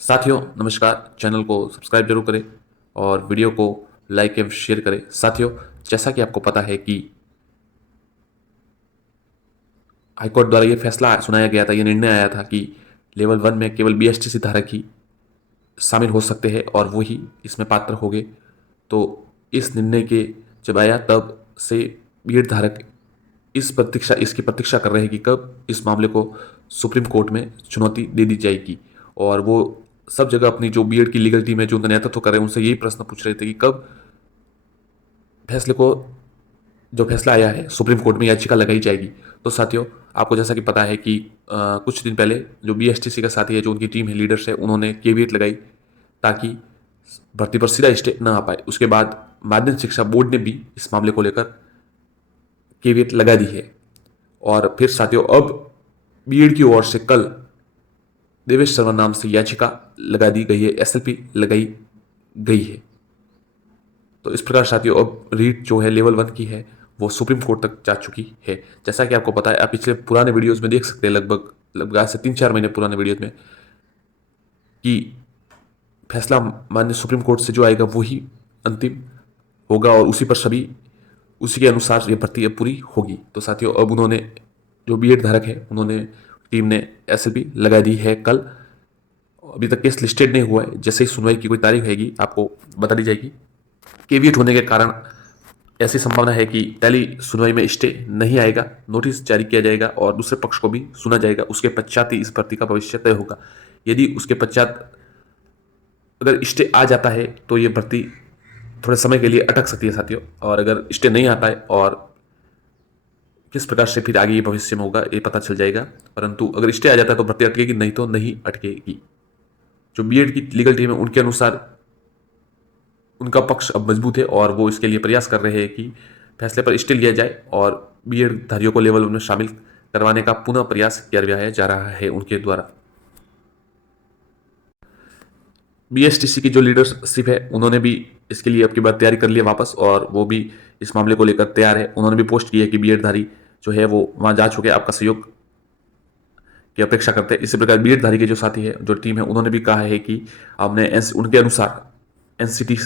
साथियों नमस्कार। चैनल को सब्सक्राइब जरूर करें और वीडियो को लाइक एवं शेयर करें। साथियों, जैसा कि आपको पता है कि हाईकोर्ट द्वारा ये फैसला सुनाया गया था, ये निर्णय आया था कि लेवल 1 में केवल बीएसटीसी धारक ही शामिल हो सकते हैं और वो ही इसमें पात्र होंगे। तो इस निर्णय के जब आया तब से बीएड धारक इसकी प्रतीक्षा कर रहे हैं कि कब इस मामले को सुप्रीम कोर्ट में चुनौती दे दी जाएगी। और वो सब जगह अपनी जो बीएड की लीगल टीम है जो उनका नेतृत्व कर रहे हैं उनसे यही प्रश्न पूछ रहे थे कि कब फैसले को जो फैसला आया है सुप्रीम कोर्ट में याचिका लगाई जाएगी। तो साथियों, आपको जैसा कि पता है कि कुछ दिन पहले जो बीएसटीसी का साथी है, जो उनकी टीम है, लीडर्स है, उन्होंने केवीएट लगाई ताकि भर्ती पर सीधा स्टे न आ पाए। उसके बाद माध्यमिक शिक्षा बोर्ड ने भी इस मामले को लेकर केवीएट लगा दी है। और फिर साथियों, अब बीएड की ओर से कल देवेश शर्मा नाम से याचिका लगा दी गई है, एसएलपी लगाई गई है। तो इस प्रकार साथियों, अब रीट जो है लेवल 1 की है वो सुप्रीम कोर्ट तक जा चुकी है। जैसा कि आपको पता है, आप पिछले पुराने वीडियोस में देख सकते हैं, लगभग आज से 3-4 महीने पुराने वीडियोस में, कि फैसला माननीय सुप्रीम कोर्ट से जो आएगा वही अंतिम होगा और उसी के अनुसार ये भर्ती अब पूरी होगी। तो साथियों, अब उन्होंने जो बीएड धारक है उन्होंने टीम ने एसएलपी लगा दी है कल। अभी तक केस लिस्टेड नहीं हुआ है, जैसे ही सुनवाई की कोई तारीख रहेगी आपको बता दी जाएगी। केवीएट होने के कारण ऐसी संभावना है कि पहली सुनवाई में स्टे नहीं आएगा, नोटिस जारी किया जाएगा और दूसरे पक्ष को भी सुना जाएगा। उसके पश्चात ही इस भर्ती का भविष्य तय होगा। यदि उसके पश्चात अगर स्टे आ जाता है तो ये भर्ती थोड़े समय के लिए अटक सकती है साथियों, और अगर स्टे नहीं आता है और किस प्रकार से फिर आगे ये भविष्य में होगा ये पता चल जाएगा। परंतु अगर स्टे आ जाता है तो भर्ती अटकेगी, नहीं तो नहीं अटकेगी। जो बीएड की लीगल टीम है उनके अनुसार उनका पक्ष अब मजबूत है और वो इसके लिए प्रयास कर रहे हैं कि फैसले पर स्टे लिया जाए और बीएड धारियों को लेवल 1 में शामिल करवाने का पुनः प्रयास किया जा रहा है उनके द्वारा। बीएसटीसी की जो लीडरशिप है उन्होंने भी इसके लिए अपनी बात तैयारी कर ली है वापस, और वो भी इस मामले को लेकर तैयार है। उन्होंने भी पोस्ट की है कि बीएड धारी जो है वो वहां जा चुके, आपका सहयोग की अपेक्षा करते हैं। इसी प्रकार बीएड धारी के जो साथी है, जो टीम है, उन्होंने भी कहा है कि हमने उनके अनुसार एनसीटी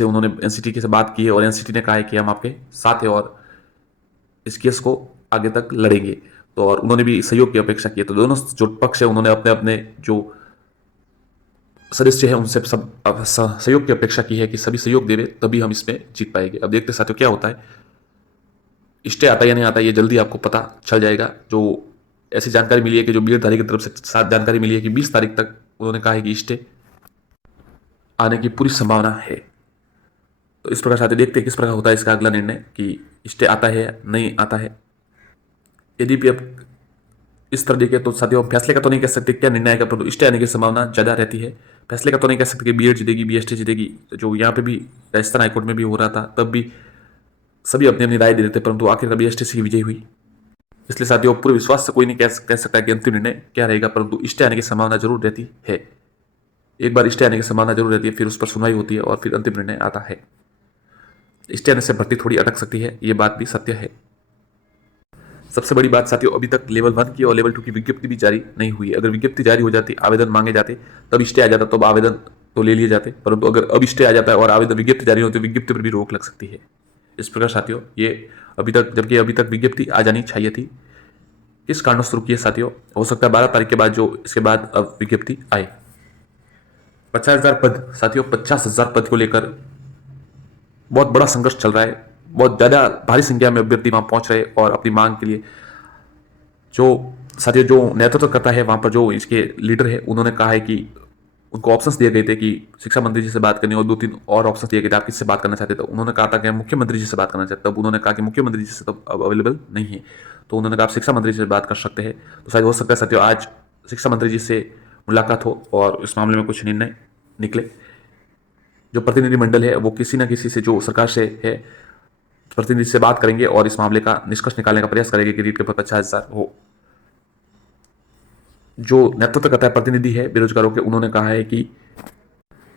से बात की है और एनसीटी ने कहा है कि हम आपके साथ हैं और इस केस को आगे तक लड़ेंगे। तो और उन्होंने भी सहयोग की अपेक्षा की है। तो दोनों जो पक्ष है उन्होंने अपने अपने जो सदस्य है उनसे सब सहयोग की अपेक्षा की है कि सभी सहयोग देवे तभी हम इसमें जीत पाएंगे। अब देखते साथियों क्या होता है, स्टे आता है या नहीं आता, ये जल्दी आपको पता चल जाएगा। जो ऐसी जानकारी मिली है कि जो बीएड धारी की तरफ से साथ जानकारी मिली है कि 20 तारीख तक उन्होंने कहा है कि स्टे आने की पूरी संभावना है। तो इस प्रकार साथियों, देखते हैं किस प्रकार होता है इसका अगला निर्णय, कि स्टे आता है या नहीं आता है। यदि भी अब इस तरह देखें तो साथियों, फैसले का तो नहीं कह सकते क्या निर्णय आएगा, परंतु स्टे आने की संभावना ज़्यादा रहती है। फैसले का तो नहीं कह सकते कि बीएड जीतेगी, बीएसटी जीतेगी। जो यहाँ पे भी राजस्थान हाईकोर्ट में भी हो रहा था, तब भी सभी अपनी अपनी राय दे देते, परंतु आखिरकार बीएसटीसी की विजय हुई। इसलिए साथियों, पूरे विश्वास से कोई नहीं कह सकता कि अंतिम निर्णय क्या रहेगा, परंतु स्टे आने की संभावना जरूर रहती है। एक बार स्टे आने की संभावना जरूर रहती है, फिर उस पर सुनवाई होती है और फिर अंतिम निर्णय आता है। स्टे आने से भर्ती थोड़ी अटक सकती है, ये बात भी सत्य है। सबसे बड़ी बात साथियों, अभी तक लेवल 1 की और लेवल 2 की विज्ञप्ति भी जारी नहीं हुई है। अगर विज्ञप्ति जारी हो जाती, आवेदन मांगे जाते, तब स्टे आ जाता, तब आवेदन तो ले लिए जाते। परंतु अगर अब स्टे आ जाता है और आवेदन विज्ञप्ति जारी होती, विज्ञप्ति पर भी रोक लग सकती है। इस प्रकार साथियों, ये जबकि अभी तक विज्ञप्ति आ जानी चाहिए थी, किस कारणवश रुकी है साथियों। हो सकता है 12 तारीख के बाद जो इसके बाद अब विज्ञप्ति आए। 50,000 पद साथियों, 50,000 पद को लेकर बहुत बड़ा संघर्ष चल रहा है। बहुत ज़्यादा भारी संख्या में अभ्यर्थी वहां पहुंच रहे और अपनी मांग के लिए जो साथियों जो नेतृत्व करता है वहां पर, जो इसके लीडर है, उन्होंने कहा है कि उनको ऑप्शंस दिए गए थे कि शिक्षा मंत्री जी से बात करनी, और 2-3 और ऑप्शंस दिए गए थे, आप किससे बात करना चाहते थे। उन्होंने कहा था कि हम मुख्यमंत्री जी से बात करना चाहते, तब उन्होंने कहा कि मुख्यमंत्री जी से तब अब अवेलेबल नहीं है। तो उन्होंने कहा आप शिक्षा मंत्री जी से बात कर सकते हैं। तो शायद हो सकता है साथियों आज शिक्षा मंत्री जी से मुलाकात हो और इस मामले में कुछ निर्णय निकले। जो प्रतिनिधिमंडल है वो किसी न किसी से, जो सरकार से है, प्रतिनिधि से बात करेंगे और इस मामले का निष्कर्ष निकालने का प्रयास करेंगे कि रीट के पद 50,000 हो। जो नेतृत्व करता है प्रतिनिधि है बेरोजगारों के, उन्होंने कहा है कि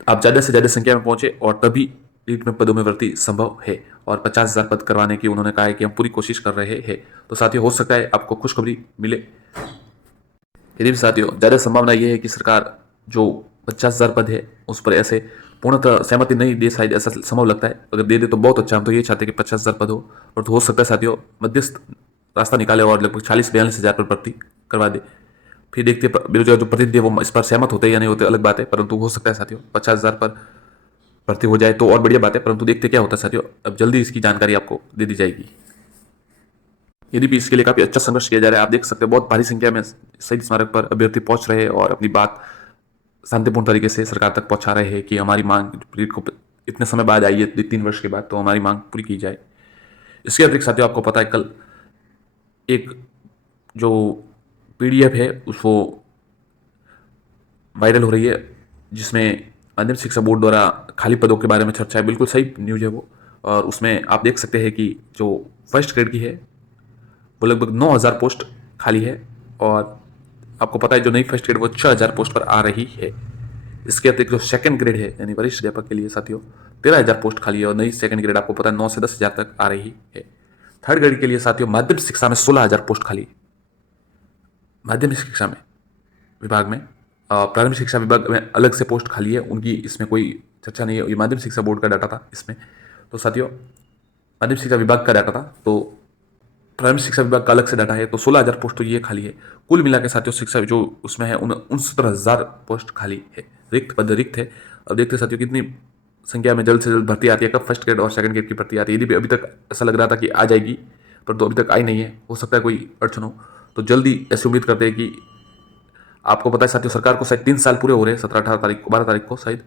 आप ज़्यादा से ज़्यादा संख्या में पहुंचे और तभी रीट में पदों में भर्ती संभव है, और 50,000 पद करवाने की उन्होंने कहा है कि हम पूरी कोशिश कर रहे हैं। तो साथियों, हो सकता है आपको खुशखबरी मिले। यदि भी साथियों, ज़्यादा संभावना यह है कि सरकार जो 50,000 पद है उस पर ऐसे पूर्णतः सहमति नहीं दे, शायद ऐसा संभव लगता है। अगर दे दे तो बहुत अच्छा, हम तो ये चाहते हैं कि 50,000 पद हो। और तो हो सकता है साथियों मध्यस्थ रास्ता निकाले और लगभग 40-42 हज़ार पर भर्ती करवा दे। फिर देखते हैं बेरोजगार जो प्रतिनिधि है वो इस पर सहमत होते हैं या नहीं होते, अलग बात है, परंतु हो सकता है साथियों 50,000 पर भर्ती हो जाए तो और बढ़िया बात है। परंतु देखते क्या होता है साथियों, अब जल्दी इसकी जानकारी आपको दे दी जाएगी। यदि भी इसके लिए काफी अच्छा संघर्ष किया जा रहा है, आप देख सकते हैं बहुत भारी संख्या में शहीद स्मारक पर अभ्यर्थी पहुंच रहे हैं और अपनी बात शांतिपूर्ण तरीके से सरकार तक पहुंचा रहे हैं कि हमारी मांग को इतने समय बाद आई है, 3 वर्ष के बाद, तो हमारी मांग पूरी की जाए। इसके अतिरिक्त साथियों आपको पता है कल एक जो पीडीएफ है उसको वायरल हो रही है जिसमें माध्यमिक शिक्षा बोर्ड द्वारा खाली पदों के बारे में चर्चा है। बिल्कुल सही न्यूज है वो। और उसमें आप देख सकते हैं कि जो फर्स्ट ग्रेड की है वो लगभग 9,000 पोस्ट खाली है और आपको पता है जो नई फर्स्ट ग्रेड वो 6,000 पोस्ट पर आ रही है। इसके अतिरिक्त जो सेकंड ग्रेड है यानी वरिष्ठ अध्यापक के लिए साथियों 13,000 पोस्ट खाली है और नई सेकंड ग्रेड आपको पता है 9 से 10,000 तक आ रही है। थर्ड ग्रेड के लिए साथियों माध्यमिक शिक्षा में 16,000 पोस्ट खाली है। माध्यमिक शिक्षा में विभाग में, प्राथमिक शिक्षा विभाग में अलग से पोस्ट खाली है, उनकी इसमें कोई चर्चा नहीं है। ये माध्यमिक शिक्षा बोर्ड का डाटा था इसमें। तो साथियों माध्यमिक शिक्षा विभाग का डाटा था, तो प्राथमिक शिक्षा विभाग का अलग से डाटा है, तो 16,000 पोस्ट तो ये खाली है। कुल मिला के साथियों शिक्षा जो उसमें है 69,000 पोस्ट खाली है, रिक्त पद रिक्त है। अब देखते साथियों कितनी संख्या में जल्द से जल्द भर्ती आती है, कब फर्स्ट ग्रेड और सेकंड ग्रेड की भर्ती आती है। यदि भी अभी तक ऐसा लग रहा था कि आ जाएगी पर तो अभी तक आई नहीं है, हो सकता है कोई अड़चन हो, तो जल्दी ऐसी उम्मीद करते हैं कि आपको पता है साथियों सरकार को शायद 3 साल पूरे हो रहे हैं, 17-18 तारीख को, 12 तारीख को शायद,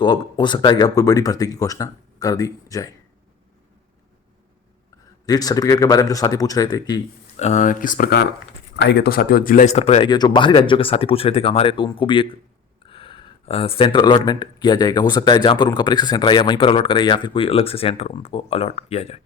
तो अब हो सकता है कि अब कोई बड़ी भर्ती की घोषणा कर दी जाए। रीट सर्टिफिकेट के बारे में जो साथी पूछ रहे थे कि किस प्रकार आएंगे, तो साथियों जिला स्तर पर आएंगे। जो बाहरी राज्यों के साथी पूछ रहे थे कि हमारे, तो उनको भी एक सेंटर अलॉटमेंट किया जाएगा। हो सकता है जहां पर उनका परीक्षा सेंटर आया वहीं पर अलॉट करें या फिर कोई अलग से सेंटर उनको अलॉट किया जाए।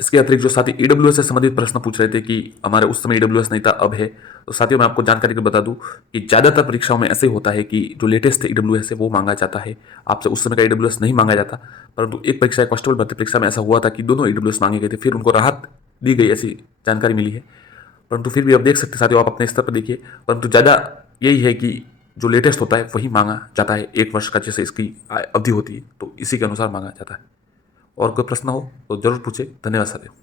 इसके अतिरिक्त जो साथी ईडब्ल्यूएस से संबंधित प्रश्न पूछ रहे थे कि हमारे उस समय ईडब्ल्यूएस नहीं था अब है, तो साथियों मैं आपको जानकारी बता दूं कि ज़्यादातर परीक्षाओं में ऐसे होता है कि जो लेटेस्ट ईडब्ल्यूएस है वो मांगा जाता है, आपसे उस समय का ईडब्ल्यूएस नहीं मांगा जाता। परंतु एक परीक्षा, कांस्टेबल भर्ती परीक्षा में ऐसा हुआ था कि दोनों ईडब्ल्यूएस मांगे गए थे, फिर उनको राहत दी गई, ऐसी जानकारी मिली है। परंतु फिर भी आप देख सकते साथियों, आप अपने स्तर पर देखिए, परंतु ज़्यादा यही है कि जो लेटेस्ट होता है वही मांगा जाता है। 1 वर्ष का जैसे इसकी अवधि होती है तो इसी के अनुसार मांगा जाता है। और कोई प्रश्न हो तो जरूर पूछे। धन्यवाद साथियों।